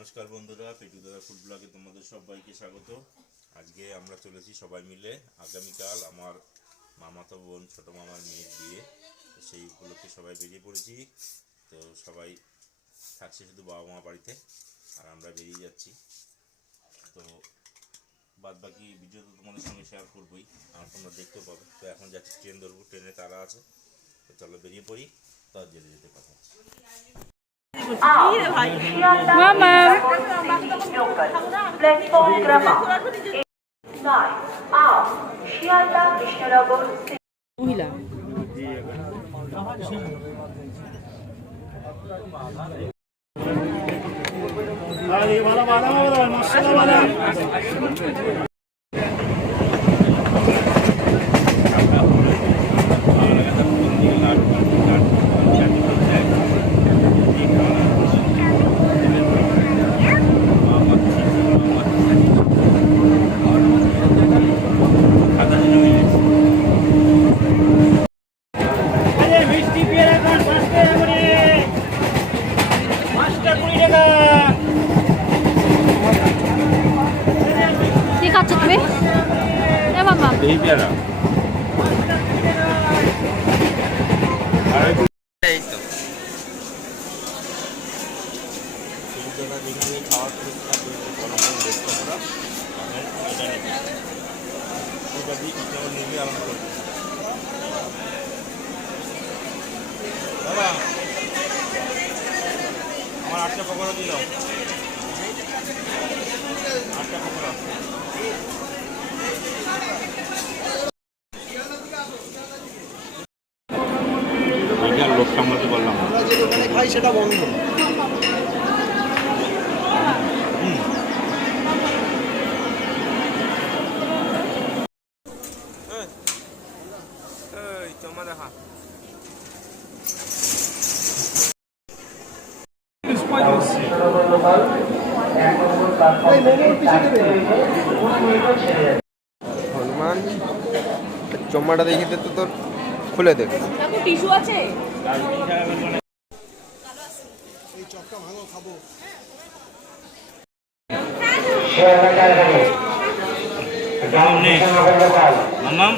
নমস্কার বন্ধুরা পেটুদাদা ফুড ব্লগে তোমাদের সবাইকে স্বাগত। আজকে আমরা চলেছি সবাই মিলে আগামীকাল আমার মামাতো বোন, ছোট মামার মেয়ের বিয়ে। তো সেই উপলক্ষে সবাই বেরিয়ে পড়েছি। তো সবাই থাকছে শুধু বাবা মা বাড়িতে, আর আমরা বেরিয়ে যাচ্ছি। তো বাদ বাকি ভিডিও তো তোমাদের সঙ্গে শেয়ার করবোই, আর তোমরা দেখতেও পাবে। তো এখন যাচ্ছি ট্রেন ধরবো, ট্রেনে তারা আছে। তো চলো বেরিয়ে পড়ি তার যেতে যেতে কথা Mama. Uyla. Hadi bana bana bana bana. Maşallah bana. দাদা আমার আটটা পকোড়া দিয়ে দাও আটটা পকোড়া এটা লোক সামলাতে পারলাম না আমরা যে দোকানে খাই সেটা বন্ধ। হনুমান চম্মাটা দেখে দে তো তোর খুলে দেখ টিস্যু আছে? চপটা ভাঙো খাব। মামাম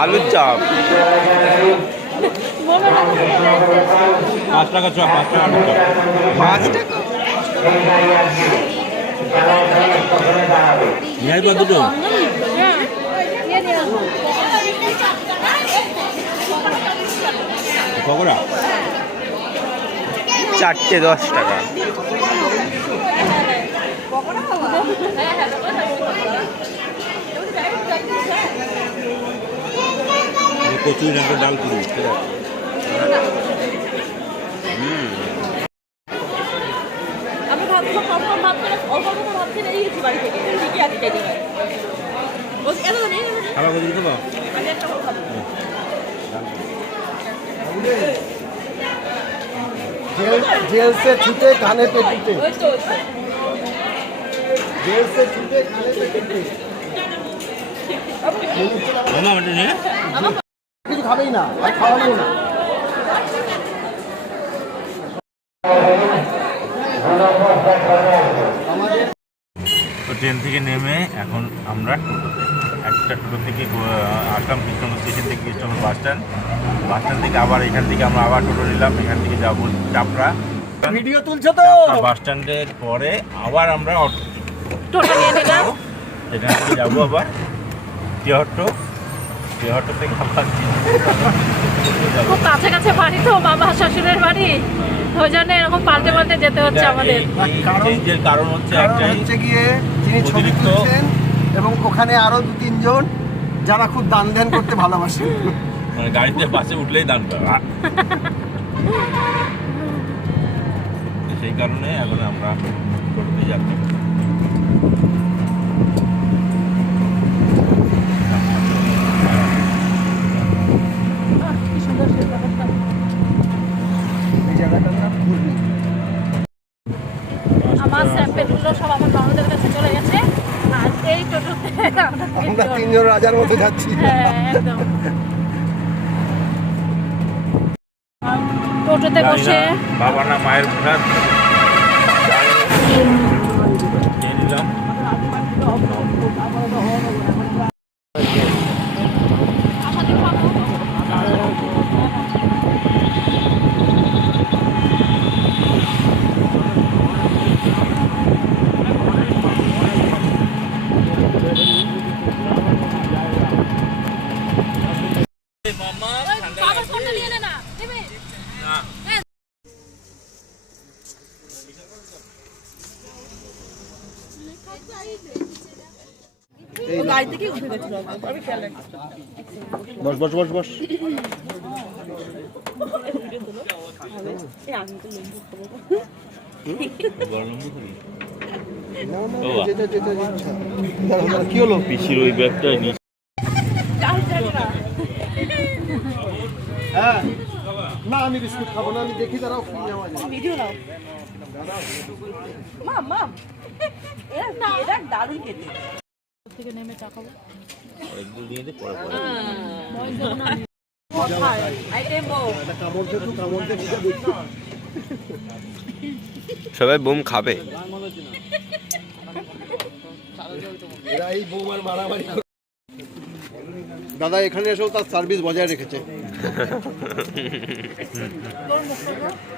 আলুর চপ। পাঁচ টাকা চ পাঁচ টাকা আলু পাঁচ টাকা? নিয়ে দুটো? পকোড়া চারটে দশ টাকা। কচুরি একটা ডাল পুরি খাবার কচুরি খাব। জেল জেল से छूटे खाने पे टूटे ওই তো ওই তো। जेल से छूटे खाने पे टूटे মামা ওটা নিয়ে কিছু খাবেই না আর খাওয়াবেও না তো ট্রেন থেকে নেমে এখন আমরা টোটোতে একটা টোটো থেকে আসলাম কৃষ্ণনগর স্টেশন থেকে Krishnanagar bus stand. Bus stand থেকে আবার এখান থেকে আমরা আবার টোটো নিলাম এখান থেকে যাব চাপড়া। ভিডিও তুলছো তো? বাস স্ট্যান্ডের পরে আবার আমরা অটো টোটো নিয়ে নিলাম। এখান থেকে যাব আবার টিহট্ট টিহট্ট থেকে আবার খুব কাছে কাছে বাড়ি তো মামা শ্বশুরের বাড়ি। ওই জন্য এরকম পাল্টে পাল্টে যেতে হচ্ছে আমাদের। কারণ হচ্ছে কারণ একটাই হচ্ছে গিয়ে যিনি ছবি তুলছেন এবং ওখানে আরও দু তিনজন যারা খুব দান ধ্যান করতে ভালোবাসেন মানে গাড়িতে বাসে উঠলেই দান করা। সেই কারণে এখন আমরা টোটোতে যাচ্ছি। আমার স্যাম্পেলগুলো সব আমরা তিনজন রাজার মতো যাচ্ছি। হ্যাঁ, টোটোতে বসে। বাবা না মায়ের ঘোরা বস বস বস বস। কি হলো? পিসির ওই ব্যাগটা নিয়ে চাল চালটা হ্যাঁ না আমি বিস্কুট খাব না আমি দেখি দাঁড়াও কি নেওয়া যায় ভিডিও নাও। মাম মাম। এরা না। এরা দারুণ খেতে। থেকে নেমে চা খাব? একদম নিয়ে দে পরে পরে। আইটেম বউ কামড় দে তো কামড় দে সবাই বোম খাবে। এরা এই বৌমার মারামারি দাদা এখানে এসেও তার সার্ভিস বজায় রেখেছে।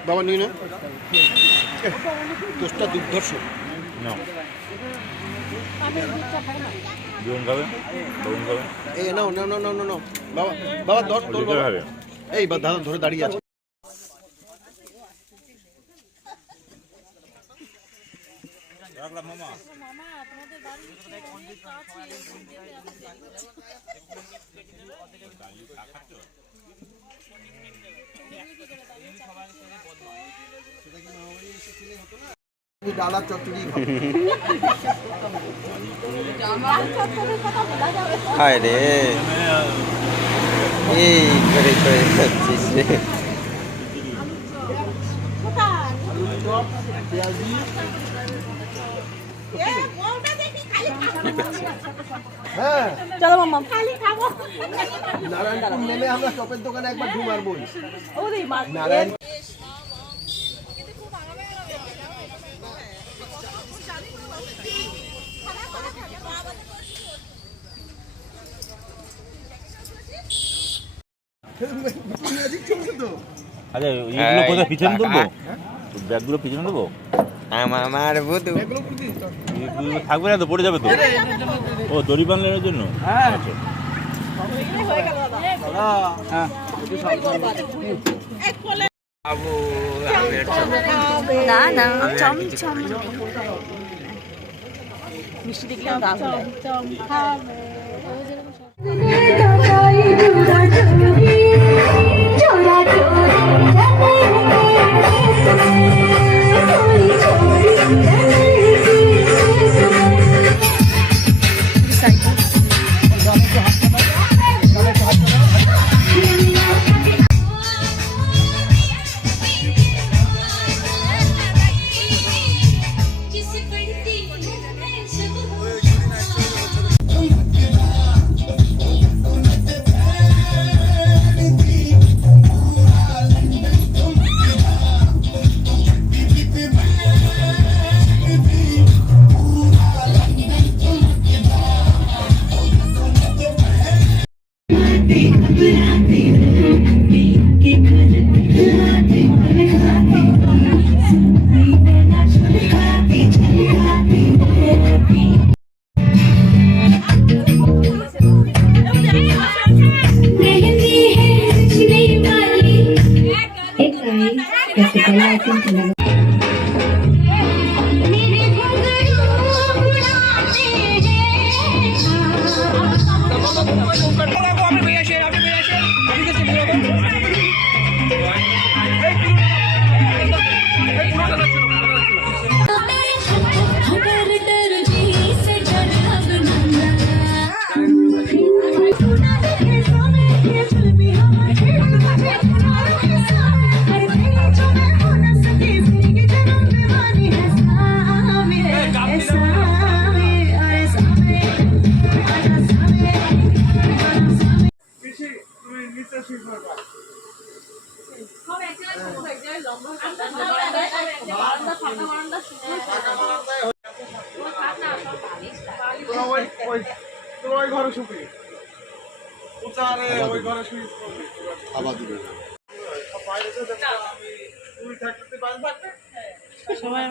বাবা নিয়ে না। দোষটা দুর্ধর্ষ। না এই নাও, নাও বাবা বাবা ধর এই বা দাদা ধরে দাঁড়িয়ে আছে। রাখলাম মামা। আমি ডালার চচ্চড়ি খাব। হায় রে। এই করে করে যাচ্ছিস রে চপ পেঁয়াজি হ্যাঁ। চলো মাম্মা। খালি খাব। নারায়ণপুর নেমে আমরা চপের দোকানে একবার ঢু নারায়ণ আরে হ্যাঁ, এগুলো কোথায়? পিছনে দেবো ব্যাগগুলো পিছনে দেবো আমার আমার বুধু। থাকবে না তো পড়ে যাবে তো? ও দড়ি বানলের জন্য? আচ্ছা। হয়ে না চমচম মিষ্টি দেখলে আমার রাগ হয় किसी ওই ঘরে শুবি উচারে ওই সবাই